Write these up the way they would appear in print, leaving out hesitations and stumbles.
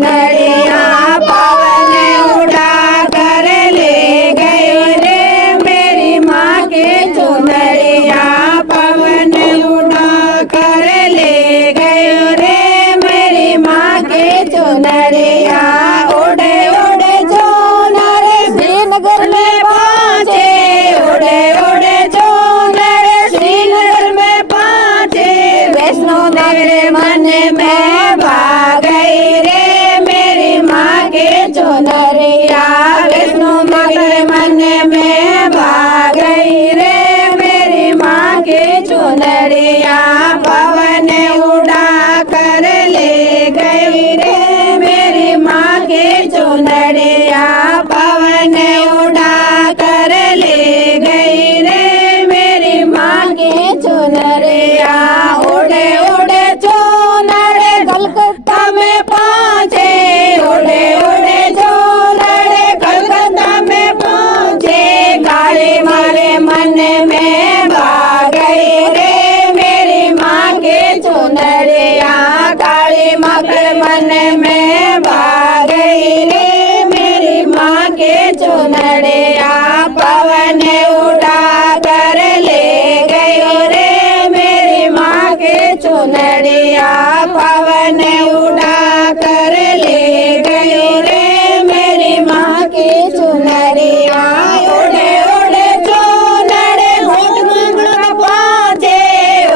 चुनरिया पवन उड़ा कर ले गयो रे मेरी माँ के चुनरिया पवन उड़ा कर ले गयो रे मेरी माँ के चुनरिया उड़े उड़े चुनर श्रीनगर में पहुँचे उड़े उड़े चुनर श्रीनगर में पहुँचे वैष्णो देवी मन में भाग गई रे मेरी माँ के चुनरिया वैष्णो देवी मन में भाग गई रे मेरी माँ के चुनरिया पवन उड़ा कर ले गई रे मेरी माँ के चुनरिया पवन उड़ा कर ले गई रे मेरी माँ के चुनरिया उड़े उड़े चुनर कलकत्ता में पहुँचे उड़े उड़े चुनर कलकत्ता में पहुँचे काली मारे मन में भाग गई रे मेरी माँ के चुनरिया काली माँ के मन में भाग गई रे मेरी माँ के चुनरिया पवन उड़ा कर ले गयो रे मेरी माँ के चुनरिया पवन उड़ा कर ले गयो रे मेरी माँ के चुनरिया उड़े उड़े चुनर घोट मांगल पहुँचे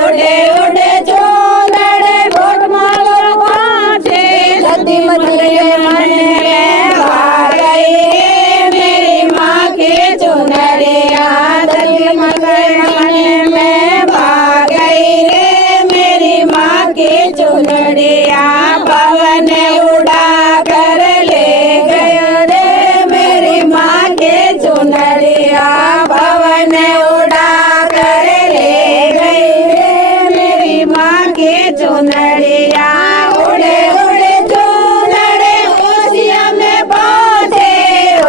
उड़े उड़े चुनर घोट मांगल पहुँचे सती मथुरे मन में भाग गई रे मेरी माँ के चुनरिया सती मथुरे मन में भाग गई रे मेरी माँ के चुनरिया पवन उड़ा कर ले गयो रे मेरी माँ के चुनरिया पवन उड़ा कर ले गई रे मेरी माँ के चुनरिया उड़े उड़े चुनर होशिया में पहुँचे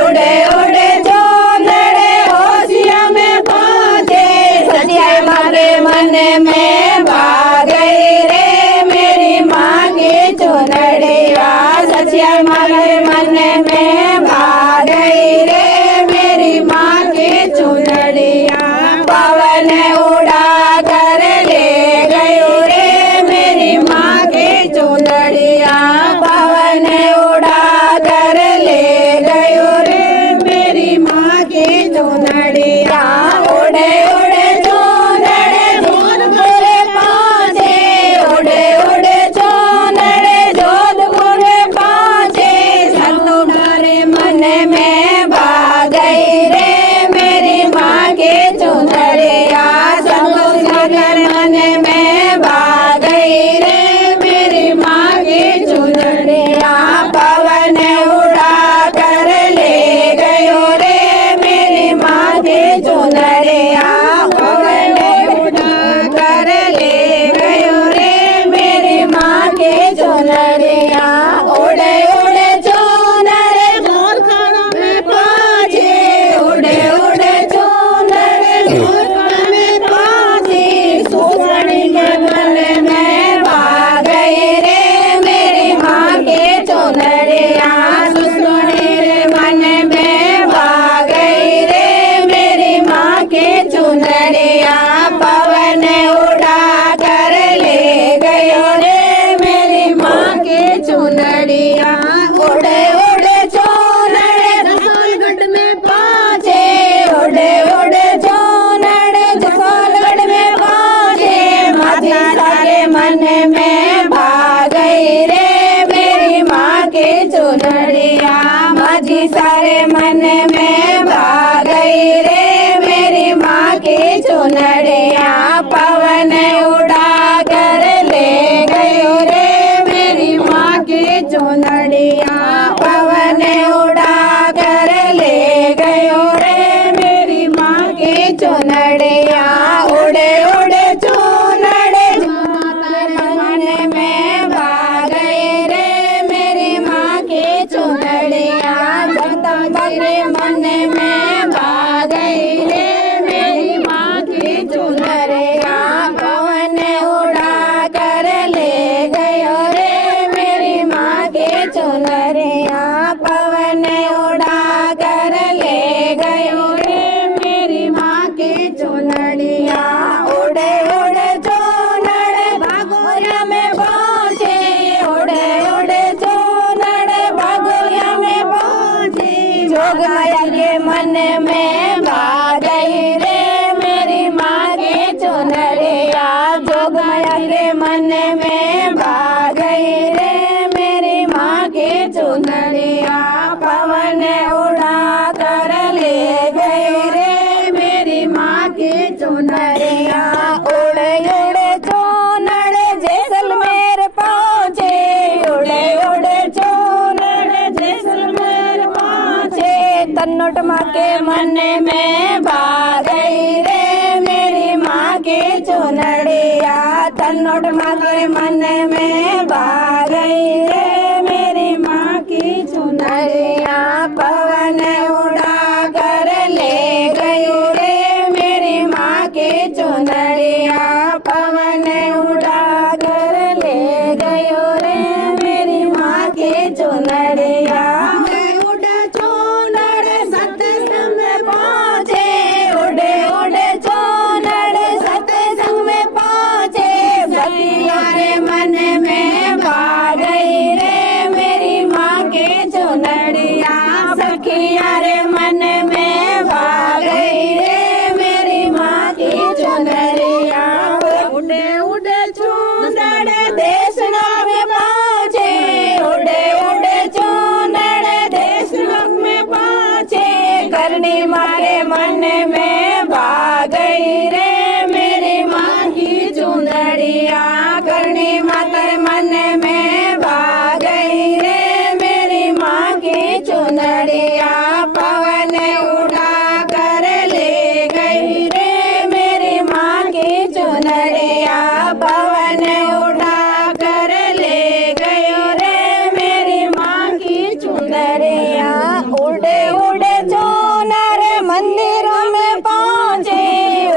उड़े उड़े चुनर होशिया में पहुँचे सच्चाई मारे मन में भाग गई रे मेरी माँ के चुनरिया सच्चाई मारे मन में भाग गई रे मेरी माँ के चुनरिया पवन उड़ा कर ले गयो रे मेरी माँ के चुनरिया पवन उड़ा कर ले गयो रे मेरी माँ के चुनरिया उड़े उड़े चुनर जोधपुर पहुँचे उड़े उड़े चुनर जोधपुर पहुँचे सन्नू मारे मन में भाग गई रे मेरी माँ के चुनरिया सन्नू नगर मन में भाग गई रे मेरी माँ के चुनरिया पवन उड़ा कर ले गयो रे मेरी माँ के चुनरिया पवन उड़ा कर ले गयो रे मेरी माँ के चुनरिया उड़े उड़े चुनर गोरखाना में पहुँचे उड़े उड़े चुनर गोरखाना में पहुँचे सुसड़ी के मन में भाग गई रे मेरी माँ के चुनरिया सुसड़ी रे मन में भाग गई रे मेरी माँ के चुनरिया पवन उड़ा कर ले गयो रे मेरी माँ के चुनरिया उड़े उड़े चुनर जसोलगढ़ में पहुँचे उड़े उड़े चुनर जसोलगढ़ में पहुँचे माझी सारे मन में भाग गई रे मेरी माँ के चुनरिया माझी सारे मन में भाग गई रे मेरी माँ के चुनरिया पवन उड़ा कर ले गयो रे मेरी माँ के चुनरिया पवन उड़ा कर ले गयो रे मेरी माँ के चुनरिया उड़े उड़े चुनर मन में भाग गए रे मेरी माँ के चुनरिया तेरे मन में भाग गई रे मेरी माँ की चुनरिया पवन उड़ा कर ले गयो रे मेरी माँ के चुनरिया। की चुनरिया उड़े उड़े चूनर जैसलमेर पहुँचे उड़े उड़े चूनर जैसलमेर पहुँचे तन्नोट माँ के मन में भा गई रे मेरी माँ की चुनरिया तन्नोट माँ के मन में भा गई रे मेरी माँ की चुनरिया पवन उड़ा कर ले गई रे मेरी माँ की चुनरिया पवन उड़ा कर ले गई रे मेरी माँ की चुनरिया उड़े चूनर सत्संग में पहुँचे उड़े उड़े चूनर सत्संग में पहुँचे सखिया रे मन में भा गई रे मेरी माँ के चुनरिया सखिया रे मन में भा गई रे मेरी माँ की चुनरिया उड़े उड़े चूनर देश में पहुँचे उड़े उड़े चूनर देश में पहुँचे करनी माँ के मन में भा गई रे मेरी माँ की चुनरिया करनी माँ तेरे मन में भा गई रे मेरी माँ की चुनरिया पवन उड़ा कर ले गई रे मेरी माँ की चुनरिया पवन उड़ा कर ले गई रे मेरी माँ की चुनरिया उड़े उड़े चूनर मंदिरों में पहुँचे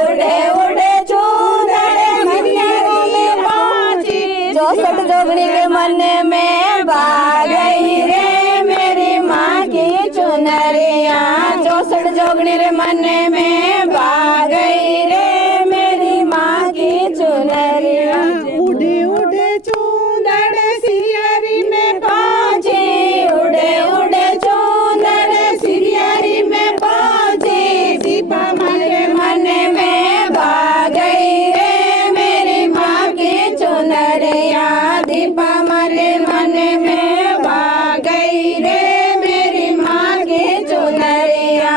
उड़े उड़े चूनर मंदिरों में पहुँची 64 जोगनी के मन में भा गई रे मेरी माँ की चुनरिया 64 जोगनी रे मन में भा गई रे मेरी माँ की चुनरिया उड़े उड़े चूनर सियारी में पहुँचे उड़े उड़े चूनर सियारी में पहुँचे दीपा मारे मन में भा गई रे मेरी माँ की चुनरिया दीपा मारे मन में भा गई रे मेरी माँ की चुनरिया